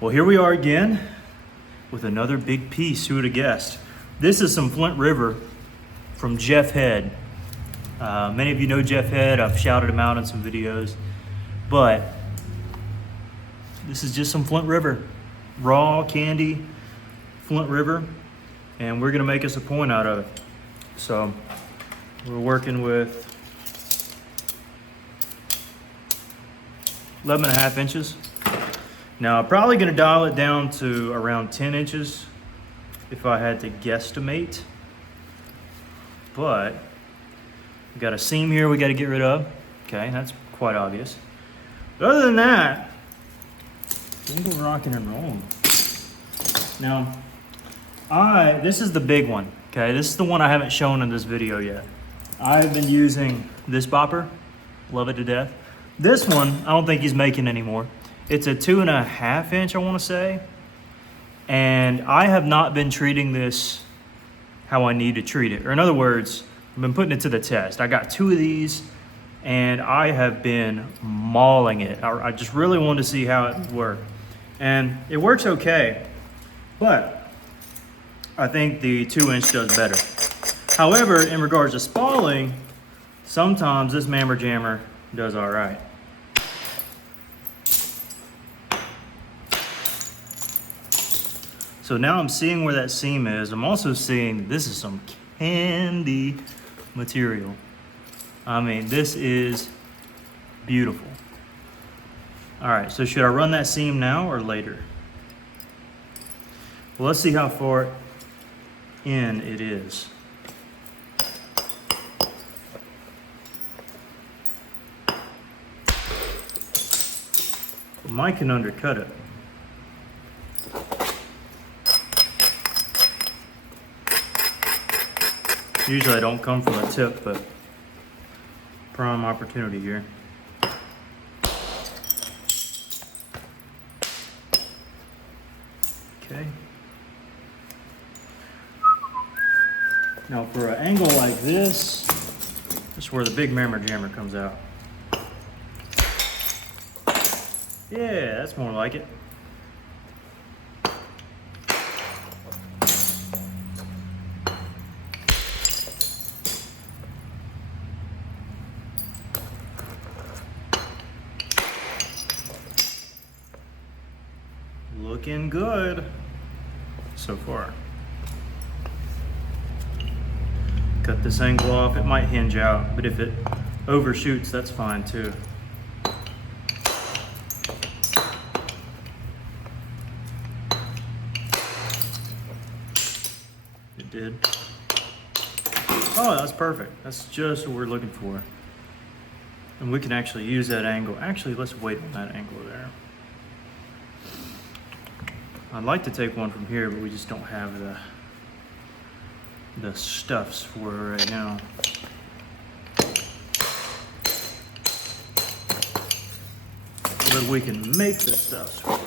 Well, here we are again with another big piece. Who would have guessed? This is some Flint River from Jeff Head. Many of you know Jeff Head. I've shouted him out in some videos. But this is just some Flint River. Raw candy Flint River. And we're going to make us a point out of it. So we're working with 11.5 inches. Now I'm probably going to dial it down to around 10 inches if I had to guesstimate. But we got a seam here we got to get rid of. Okay, that's quite obvious. But other than that, we'll go rocking and rolling. Now, this is the big one. Okay, this is the one I haven't shown in this video yet. I've been using this bopper, love it to death. This one, I don't think he's making anymore. It's a 2.5 inch, I want to say. And I have not been treating this how I need to treat it. Or in other words, I've been putting it to the test. I got 2 of these and I have been mauling it. I just really wanted to see how it would work. And it works okay, but I think the 2 inch does better. However, in regards to spalling, sometimes this mammer jammer does all right. So now I'm seeing where that seam is. I'm also seeing this is some candy material. I mean, this is beautiful. All right, so should I run that seam now or later? Well, let's see how far in it is. Mine can undercut it. Usually I don't come from a tip, but prime opportunity here. Okay. Now for an angle like this is where the big mammer jammer comes out. Yeah, that's more like it. Looking good so far. Cut this angle off. It might hinge out, but if it overshoots, that's fine too. It did. Oh, that's perfect. That's just what we're looking for. And we can actually use that angle. Actually, let's wait on that angle there. I'd like to take one from here, but we just don't have the stuffs for it right now. But we can make the stuffs for it.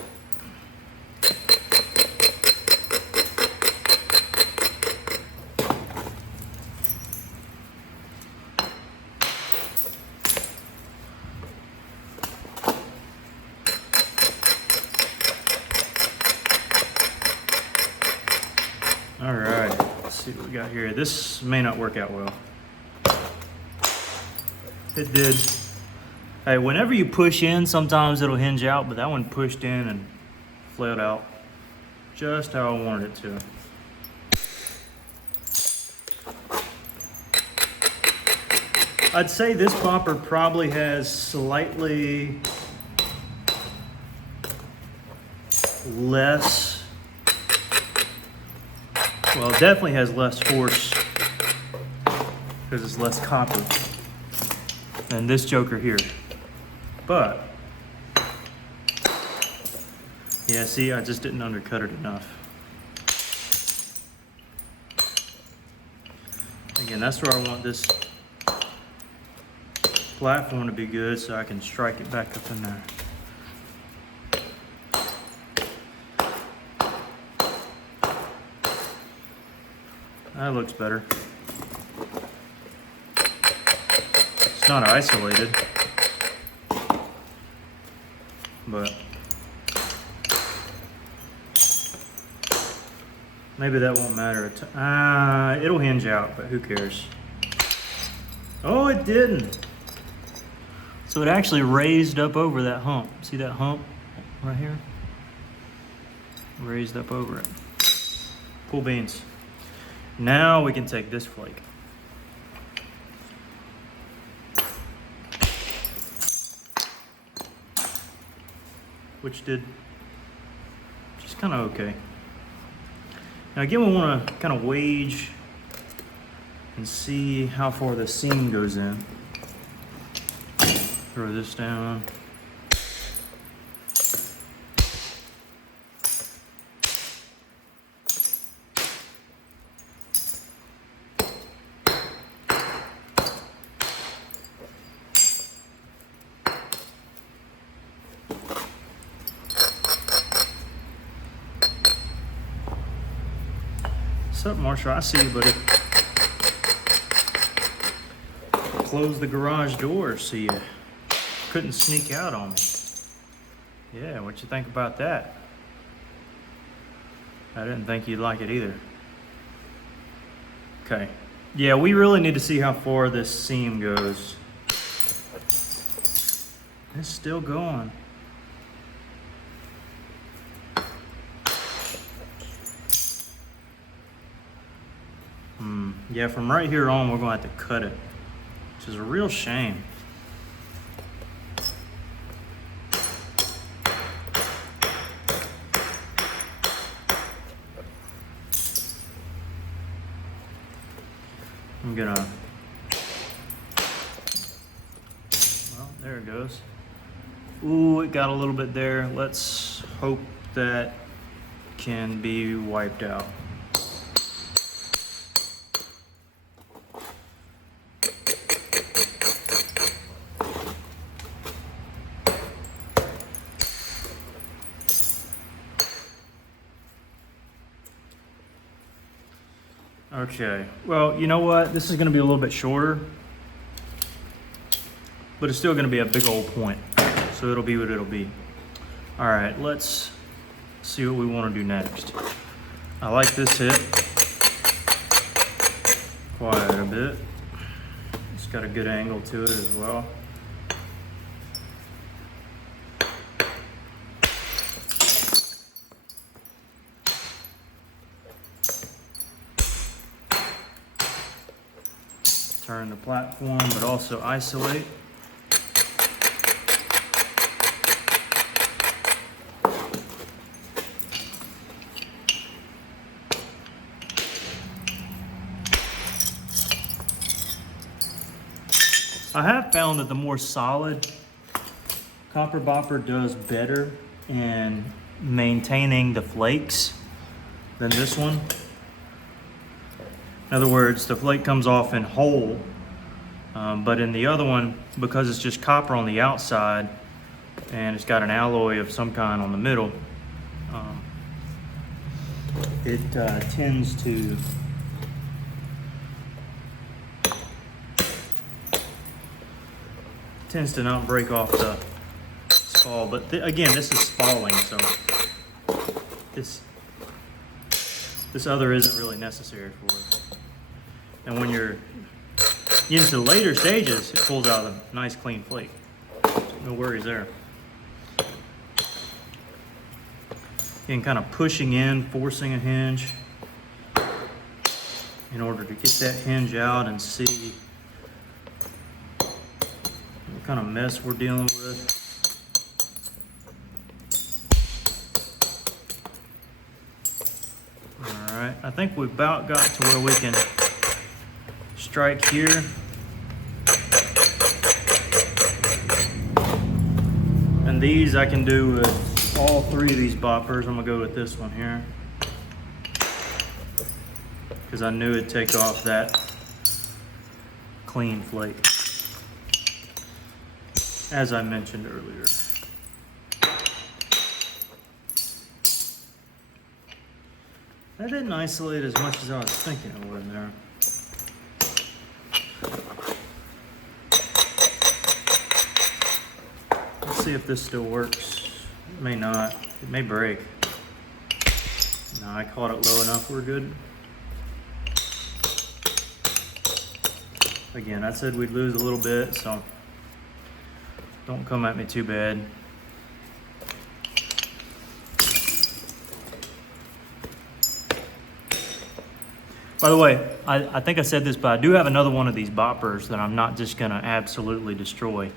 All right, let's see what we got here. This may not work out well. It did. Hey, whenever you push in, sometimes it'll hinge out, but that one pushed in and flared out just how I wanted it to. I'd say this bopper probably has slightly less, well, it definitely has less force because it's less copper than this joker here. But, yeah, see, I just didn't undercut it enough. Again, that's where I want this platform to be good so I can strike it back up in there. That looks better. It's not isolated, but Maybe that won't matter. It'll hinge out, but who cares? Oh, it didn't. So it actually raised up over that hump. See that hump right here? Raised up over it. Cool beans. Now we can take this flake. Which did just kind of okay. Now again, we want to kind of wage and see how far the seam goes in. Throw this down. What's up, Marshall? I see you, buddy. Close the garage door so you couldn't sneak out on me. Yeah, what you think about that? I didn't think you'd like it either. Okay. Yeah, we really need to see how far this seam goes. It's still going. Yeah, from right here on, we're going to have to cut it, which is a real shame. I'm gonna, well, there it goes. Ooh, it got a little bit there. Let's hope that can be wiped out. Okay, well, you know what? This is going to be a little bit shorter, but it's still going to be a big old point. So it'll be what it'll be. All right, let's see what we want to do next. I like this hip quite a bit. It's got a good angle to it as well. Turn the platform, but also isolate. I have found that the more solid copper bopper does better in maintaining the flakes than this one. In other words, the flake comes off in whole, but in the other one, because it's just copper on the outside and it's got an alloy of some kind on the middle, it tends to not break off the spall. But again, this is spalling, so this other isn't really necessary for it. And when you're into the later stages, it pulls out a nice clean flake. No worries there. Again, kind of pushing in, forcing a hinge in order to get that hinge out and see what kind of mess we're dealing with. All right, I think we've about got to where we can strike here. And these I can do with all three of these boppers. I'm gonna go with this one here, because I knew it'd take off that clean flake, as I mentioned earlier. That didn't isolate as much as I was thinking it would there. Let's see if this still works. It may not. It may break. Now I caught it low enough, we're good. Again, I said we'd lose a little bit, so don't come at me too bad. By the way, I think I said this, but I do have another one of these boppers that I'm not just gonna absolutely destroy.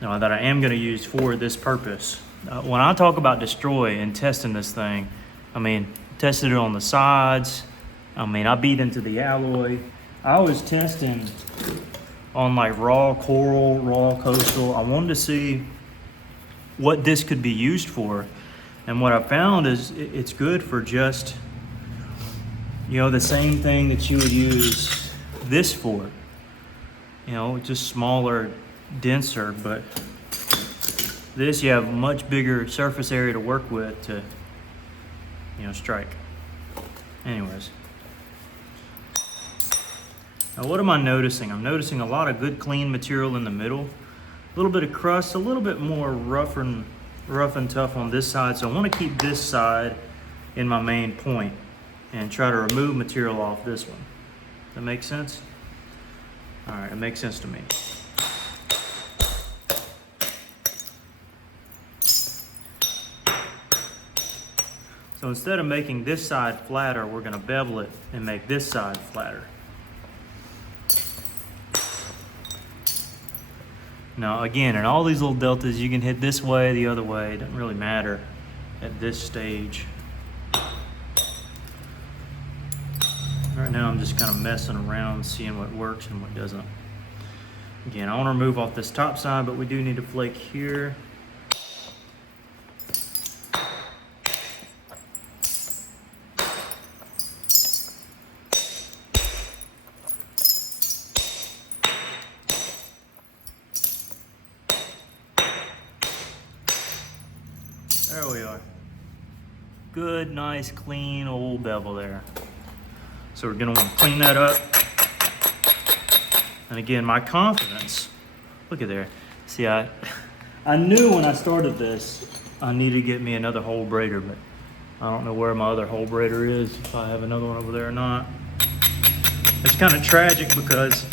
No, that I am gonna use for this purpose. When I talk about destroy and testing this thing, I mean, tested it on the sides. I mean, I beat into the alloy. I was testing on like raw coral, raw coastal. I wanted to see what this could be used for. And what I found is it's good for just, you know, the same thing that you would use this for. You know, just smaller, denser, but this you have much bigger surface area to work with to, you know, strike. Anyways. Now what am I noticing? I'm noticing a lot of good clean material in the middle. A little bit of crust, a little bit more rough and tough on this side. So I want to keep this side in my main point and try to remove material off this one. That makes sense? All right, it makes sense to me. So instead of making this side flatter, we're gonna bevel it and make this side flatter. Now again, in all these little deltas, you can hit this way, the other way, it doesn't really matter at this stage. Right now I'm just kind of messing around, seeing what works and what doesn't. Again, I want to remove off this top side, but we do need a flake here. There we are. Good, nice, clean old bevel there. So we're gonna want to clean that up. And again, my confidence, look at there. See, I knew when I started this, I needed to get me another hole braider, but I don't know where my other hole braider is, if I have another one over there or not. It's kind of tragic because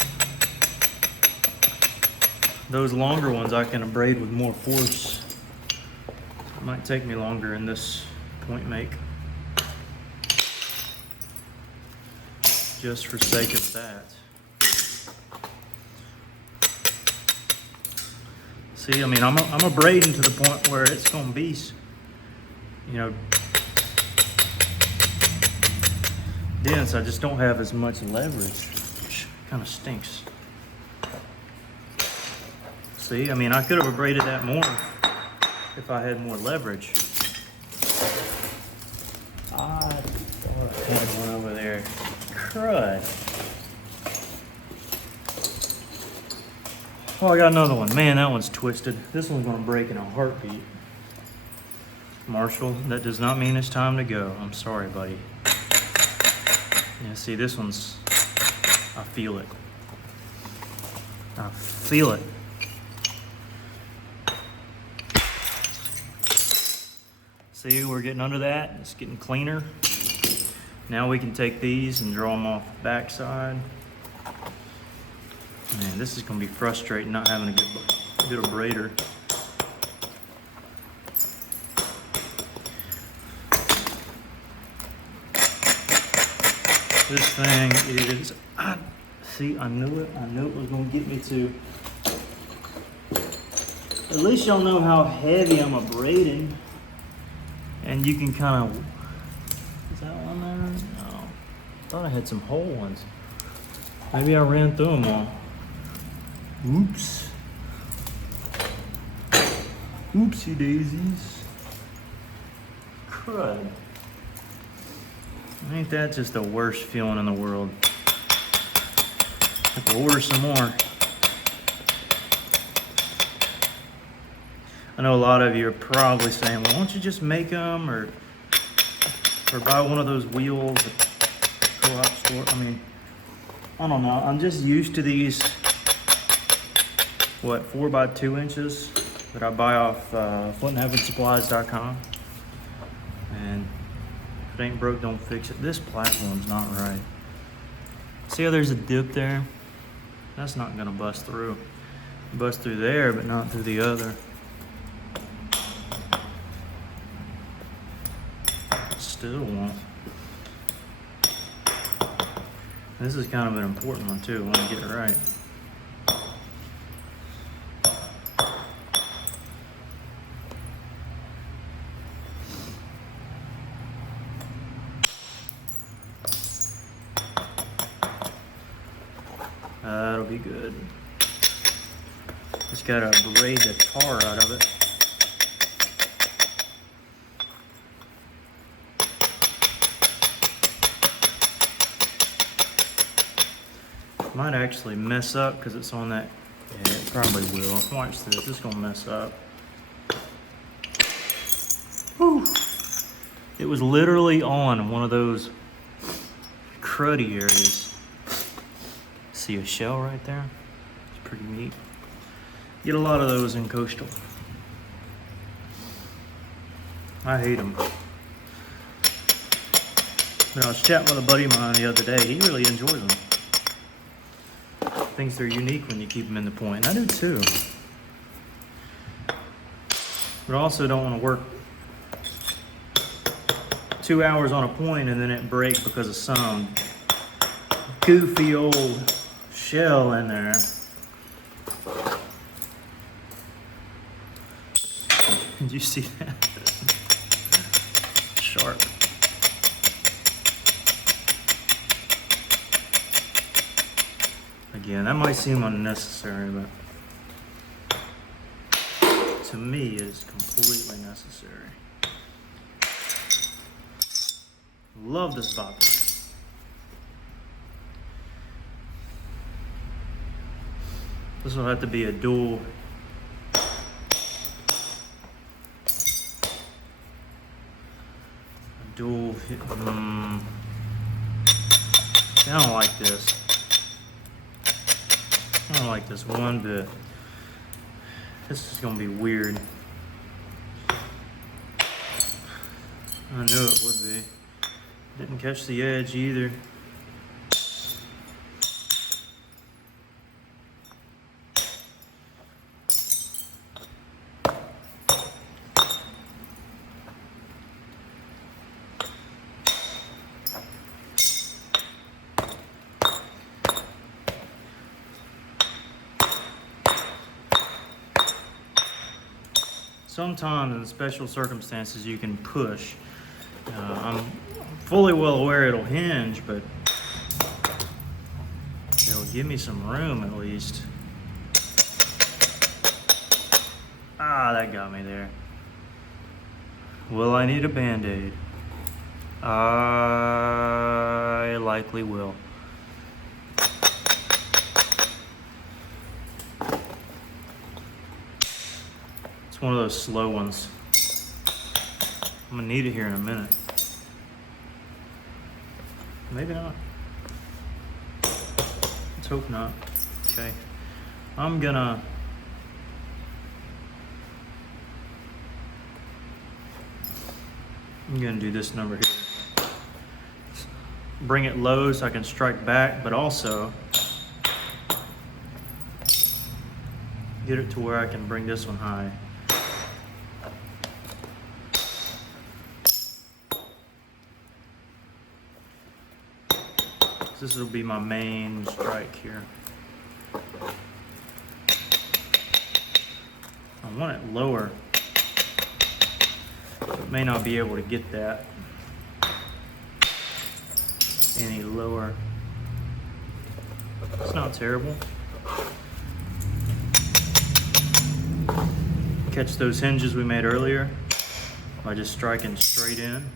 those longer ones I can braid with more force. It might take me longer in this point make. Just for sake of that. See, I mean, I'm a braiding to the point where it's gonna be, you know, dense. I just don't have as much leverage, which kind of stinks. See, I mean, I could have braided that more if I had more leverage. I thought I had one over there. Crud. Oh, I got another one. Man, that one's twisted. This one's gonna break in a heartbeat. Marshall, that does not mean it's time to go. I'm sorry, buddy. Yeah, see, this one's, I feel it. I feel it. See, we're getting under that. It's getting cleaner. Now we can take these and draw them off the back side. Man, this is gonna be frustrating not having a good braider. This thing is, see, I knew it was gonna get me to. At least y'all know how heavy I'm a braiding. And you can kind of, is that one there? No, I thought I had some whole ones. Maybe I ran through them all. Oops. Oopsie daisies. Crud. Ain't that just the worst feeling in the world? I have to order some more. I know a lot of you are probably saying, well, why don't you just make them or buy one of those wheels at co-op store? I mean, I don't know. I'm just used to these, what, 4x2 inches that I buy off flintnappingsupplies.com. And If it ain't broke, don't fix it. This platform's not right. See how there's a dip there? That's not gonna bust through. Bust through there, but not through the other. Still won't. This is kind of an important one too. I want to get it right. That'll be good. Just gotta braid the tar out of it. Might actually mess up because it's on that. Yeah, it probably will. Watch this. It's gonna mess up. Whew. It was literally on one of those cruddy areas. See a shell right there? It's pretty neat. Get a lot of those in coastal. I hate them. But I was chatting with a buddy of mine the other day. He really enjoys them. Thinks they're unique when you keep them in the point. I do too. But I also don't want to work 2 hours on a point and then it break because of some goofy old shell in there. Did you see that? Sharp. Again, that might seem unnecessary, but to me it is completely necessary. Love this bopper. This will have to be a dual. I don't like this. I don't like this one bit. This is gonna be weird. I knew it would be. Didn't catch the edge either. Sometimes in special circumstances you can push. I'm fully well aware it'll hinge, but it'll give me some room at least. Ah, that got me there. Will I need a Band-Aid? I likely will. It's one of those slow ones. I'm gonna need it here in a minute. Maybe not. Let's hope not. Okay. I'm gonna do this number here. Bring it low so I can strike back, but also get it to where I can bring this one high. This will be my main strike here. I want it lower, but may not be able to get that any lower. It's not terrible. Catch those hinges we made earlier by just striking straight in.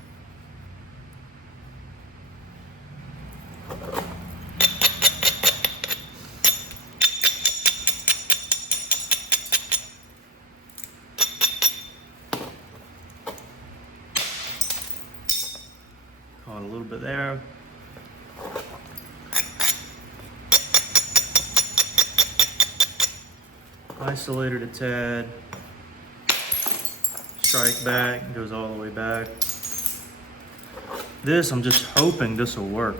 Caught a little bit there. Isolated a tad. Strike back, goes all the way back. This, I'm just hoping this will work.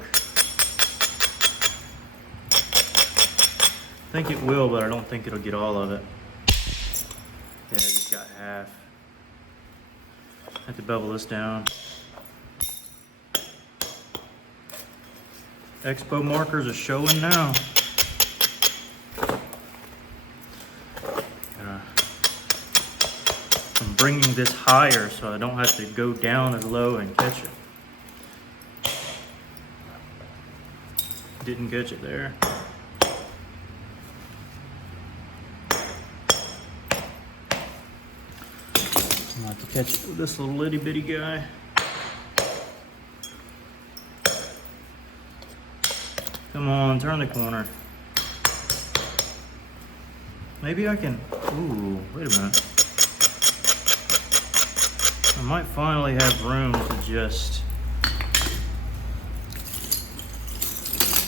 I think it will, but I don't think it'll get all of it. Yeah, I just got half. I have to bevel this down. Expo markers are showing now. I'm bringing this higher so I don't have to go down as low and catch it. Didn't catch it there. I'm going to have to catch it with this little itty bitty guy. Come on, turn the corner. Maybe I can, ooh, wait a minute. I might finally have room to just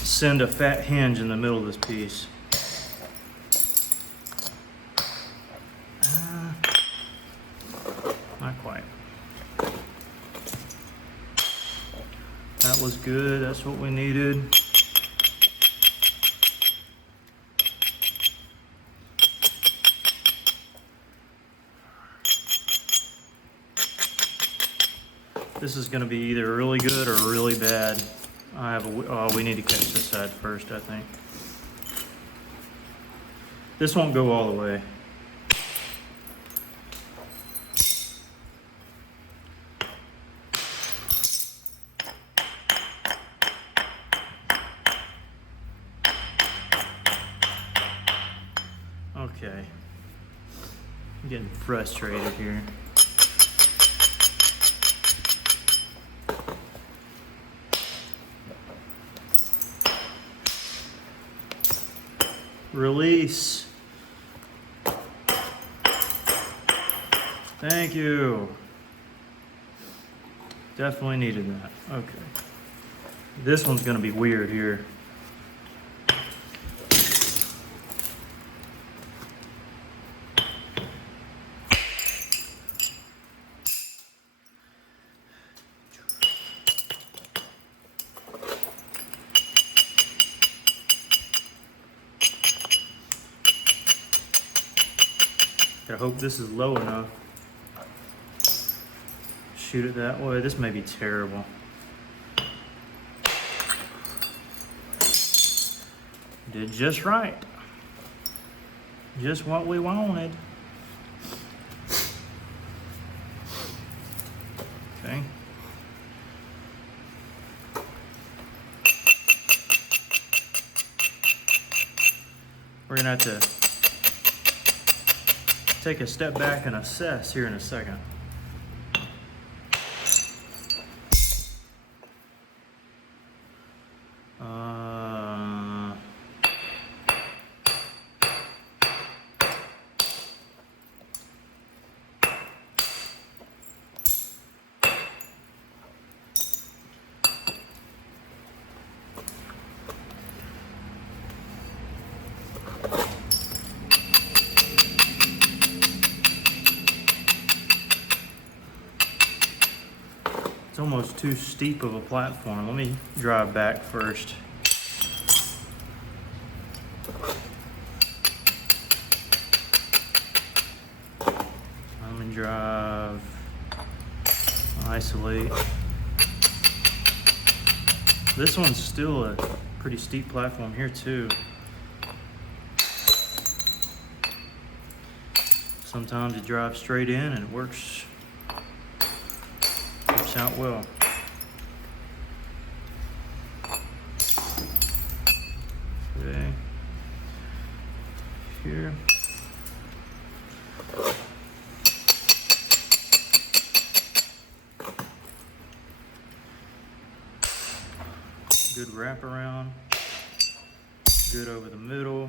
send a fat hinge in the middle of this piece. Not quite. That was good, that's what we needed. This is going to be either really good or really bad. I have we need to catch this side first, I think. This won't go all the way. Okay. I'm getting frustrated here. Release. Thank you. Definitely needed that. Okay. This one's going to be weird here. I hope this is low enough. Shoot it that way. This may be terrible. Did just right. Just what we wanted. Okay. We're gonna have to take a step back and assess here in a second. It's almost too steep of a platform. Let me drive back first. Let me drive, isolate. This one's still a pretty steep platform here too. Sometimes you drive straight in and it works out well. Okay. Here. Good wraparound. Good over the middle.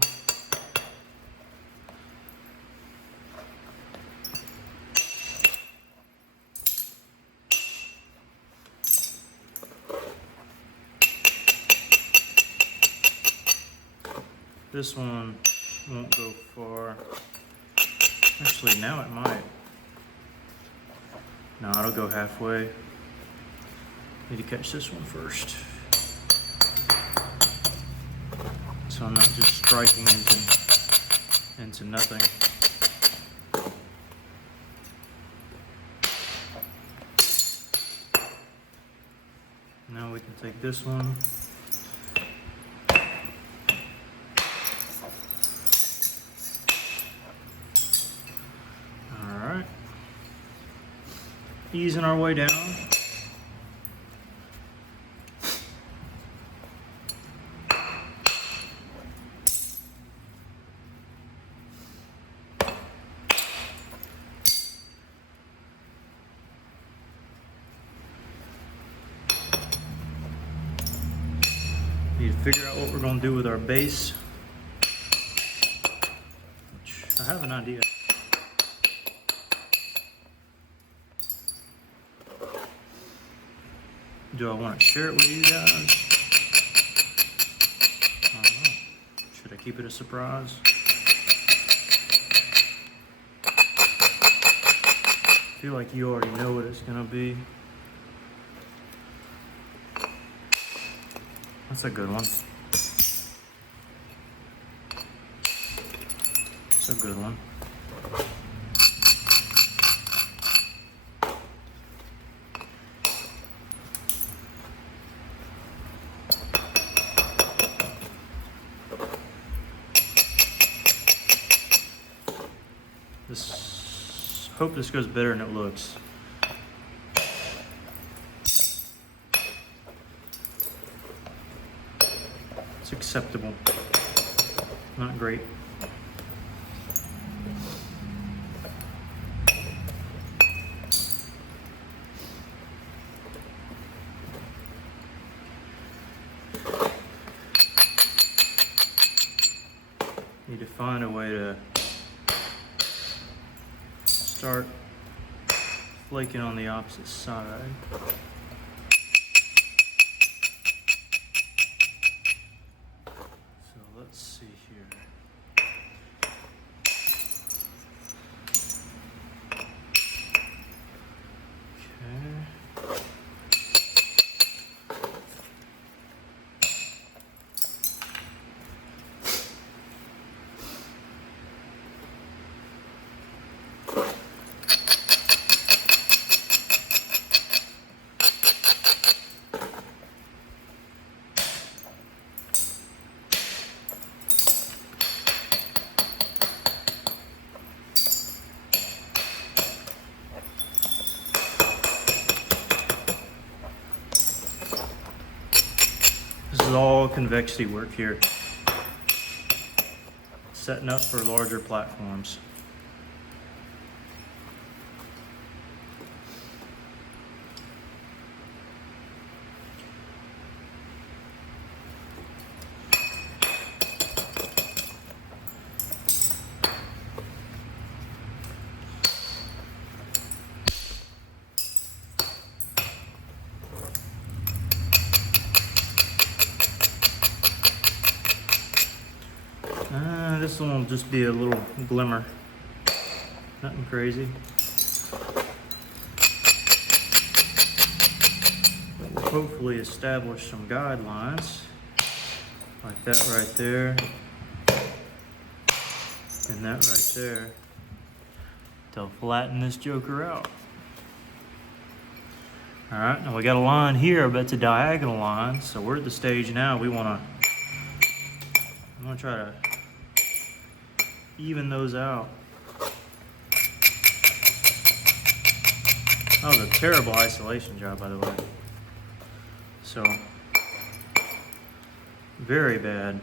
This one won't go far. Actually, now it might. No, it'll go halfway. Need to catch this one first, so I'm not just striking into nothing. Now we can take this one. All right. Easing our way down. Need to figure out what we're going to do with our base, which I have an idea. Do I want to share it with you guys? I don't know. Should I keep it a surprise? I feel like you already know what it's going to be. That's a good one. It's a good one. Hope this goes better than it looks. It's acceptable. Not great. Need to find a way to start flaking on the opposite side. So let's see here. Okay. This is all convexity work here. Setting up for larger platforms. This one will just be a little glimmer. Nothing crazy. But we'll hopefully establish some guidelines. Like that right there. And that right there. To flatten this joker out. Alright, now we got a line here, but it's a diagonal line. So we're at the stage now we want to try to even those out. That was a terrible isolation job, by the way. So, very bad.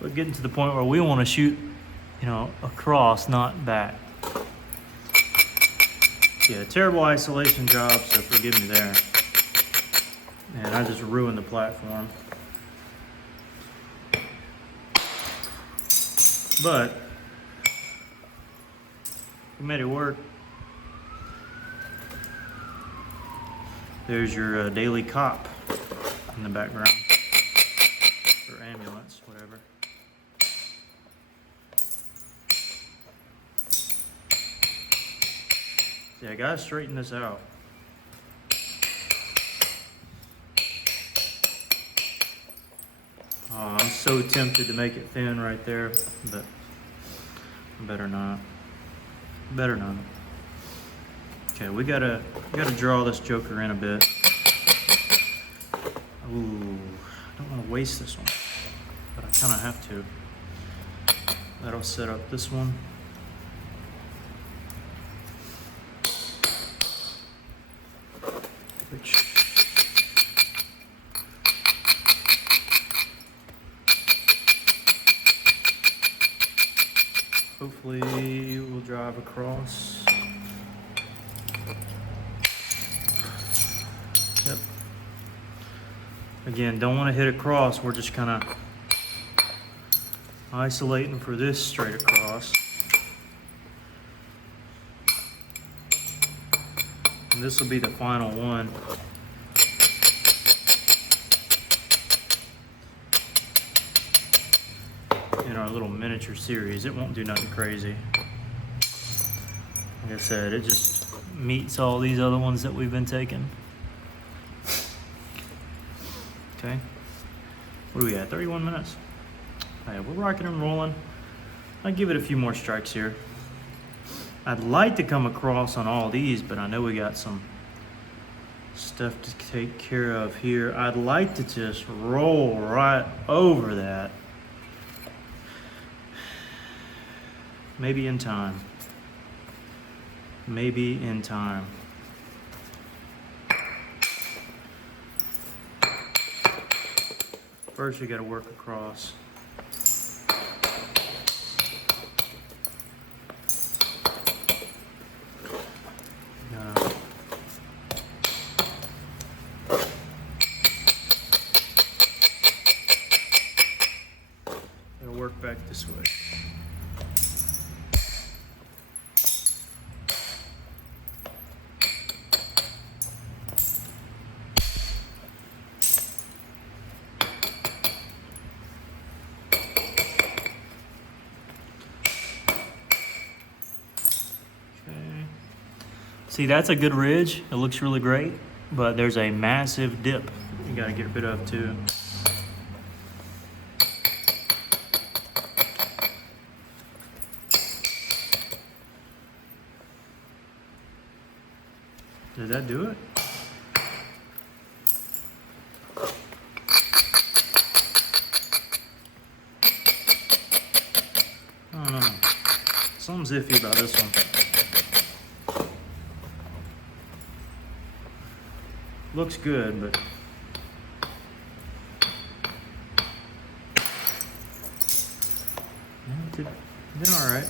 But getting to the point where we want to shoot, across, not back. Yeah, terrible isolation job, so forgive me there. And I just ruined the platform. But we made it work. There's your daily cop in the background, or ambulance, whatever. Yeah, I gotta straighten this out. Oh, I'm so tempted to make it thin right there, but better not. Better not. Okay, we gotta draw this joker in a bit. Ooh, I don't want to waste this one, but I kind of have to. That'll set up this one. Which hopefully will drive across. Yep. Again, don't want to hit across. We're just kind of isolating for this straight across. And this will be the final one. In our little miniature series. It won't do nothing crazy. Like I said, it just meets all these other ones that we've been taking. Okay. What are we at? 31 minutes? All right, we're rocking and rolling. I'll give it a few more strikes here. I'd like to come across on all these, but I know we got some stuff to take care of here. I'd like to just roll right over that. Maybe in time. Maybe in time. First, you got to work across. It'll work back this way. See, that's a good ridge. It looks really great, but there's a massive dip you gotta get rid of too. Did that do it? I don't know. Something's iffy about this one. Looks good, but it did all right.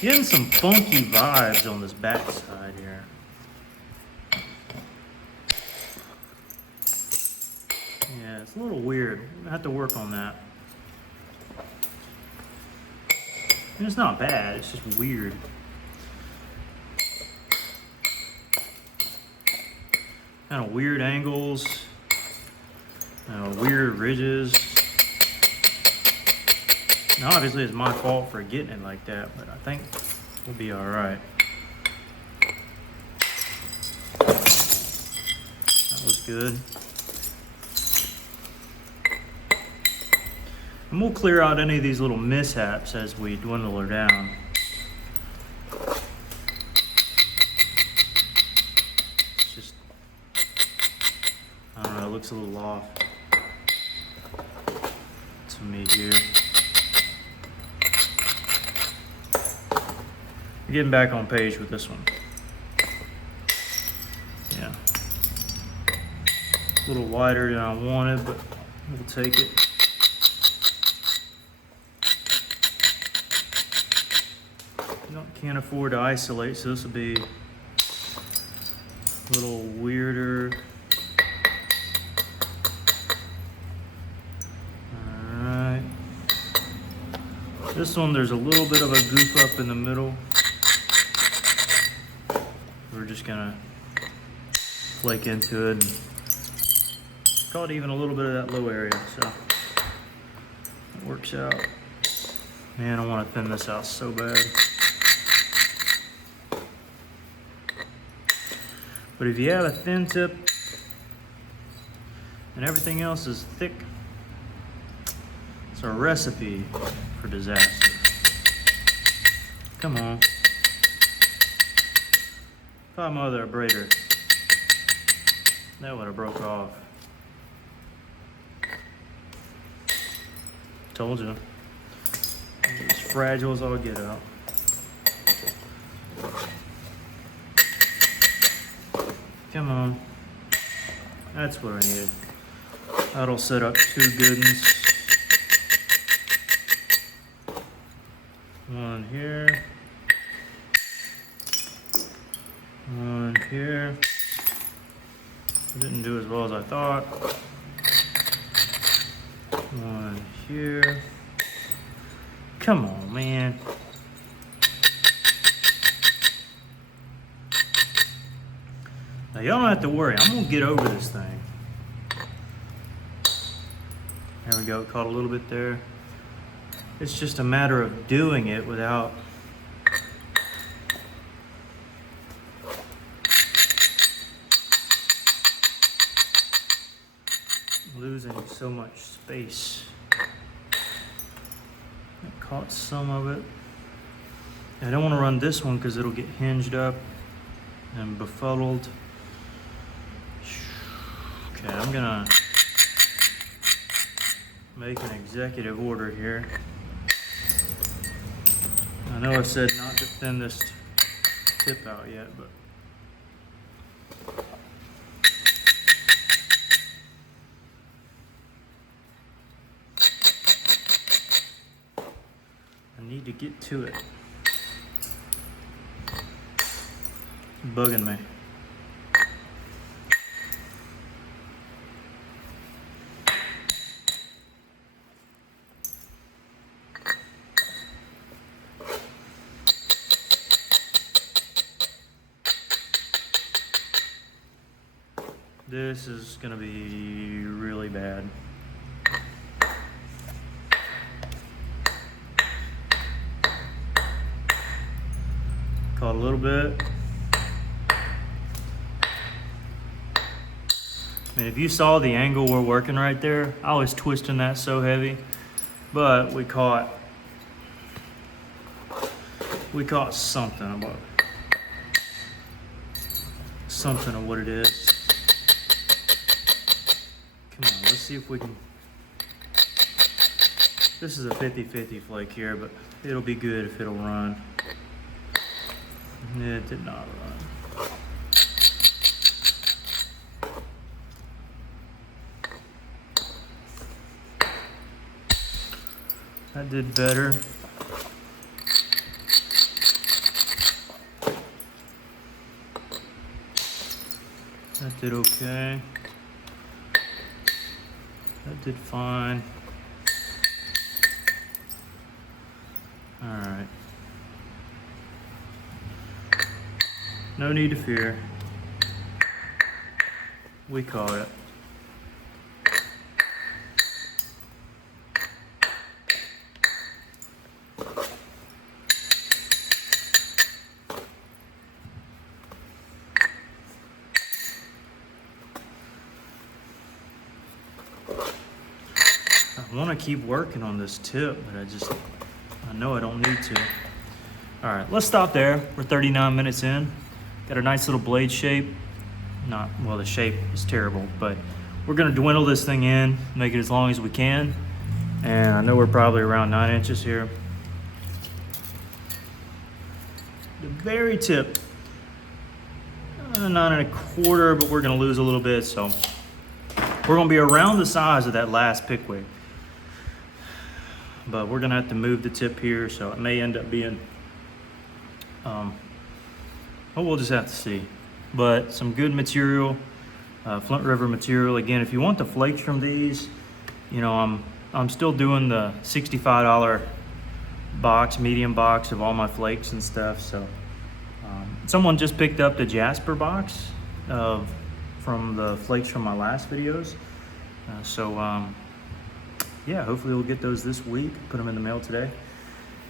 Getting some funky vibes on this back side here. Yeah, it's a little weird. I have to work on that. And it's not bad, it's just weird. Kind of weird angles, weird ridges. Now, obviously, it's my fault for getting it like that, but I think we'll be all right. That was good. And we'll clear out any of these little mishaps as we dwindle her down. It's just, I don't know, it looks a little off to me here. Getting back on page with this one. Yeah. A little wider than I wanted, but we'll take it. Can't afford to isolate, so this will be a little weirder. Alright. This one, there's a little bit of a goof up in the middle. We're just gonna flake into it and caught even a little bit of that low area, so it works out. Man, I want to thin this out so bad. But if you have a thin tip and everything else is thick, it's a recipe for disaster. Come on. If I'm other braider, that would have broke off. Told you. It's as fragile as I'll get out. Come on. That's what I needed. That'll set up two good ones. One here. One here. Didn't do as well as I thought. One here. Come on, man. Now y'all don't have to worry. I'm gonna get over this thing. There we go. Caught a little bit there. It's just a matter of doing it without losing so much space. I caught some of it. I don't want to run this one because it'll get hinged up and befuddled. Okay, I'm gonna make an executive order here. I know I said not to thin this tip out yet, but I need to get to it. It's bugging me. This is gonna be really bad. Caught a little bit. And if you saw the angle we're working right there, I was twisting that so heavy, but we caught something about something of what it is. Come on, let's see if we can. This is a 50-50 flake here, but it'll be good if it'll run. It did not run. That did better. That did okay. That did fine. All right. No need to fear. We caught it. I want to keep working on this tip, but I know I don't need to. All right, let's stop there. We're 39 minutes in. Got a nice little blade shape. Well, the shape is terrible, but we're gonna dwindle this thing in, make it as long as we can. And I know we're probably around 9 inches here. The very tip, 9¼ but we're gonna lose a little bit, so we're gonna be around the size of that last Pickwick. But we're gonna have to move the tip here, so it may end up being, we'll just have to see. But some good material, Flint River material. Again, if you want the flakes from these, you know, I'm still doing the $65 box, medium box of all my flakes and stuff. So someone just picked up the Jasper box from the flakes from my last videos. Yeah, hopefully we'll get those this week, put them in the mail today.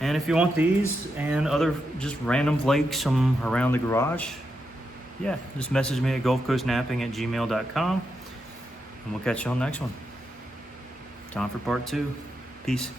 And if you want these and other just random flakes from around the garage, yeah, just message me at gulfcoastnapping@gmail.com, and we'll catch you on the next one. Time for part 2. Peace.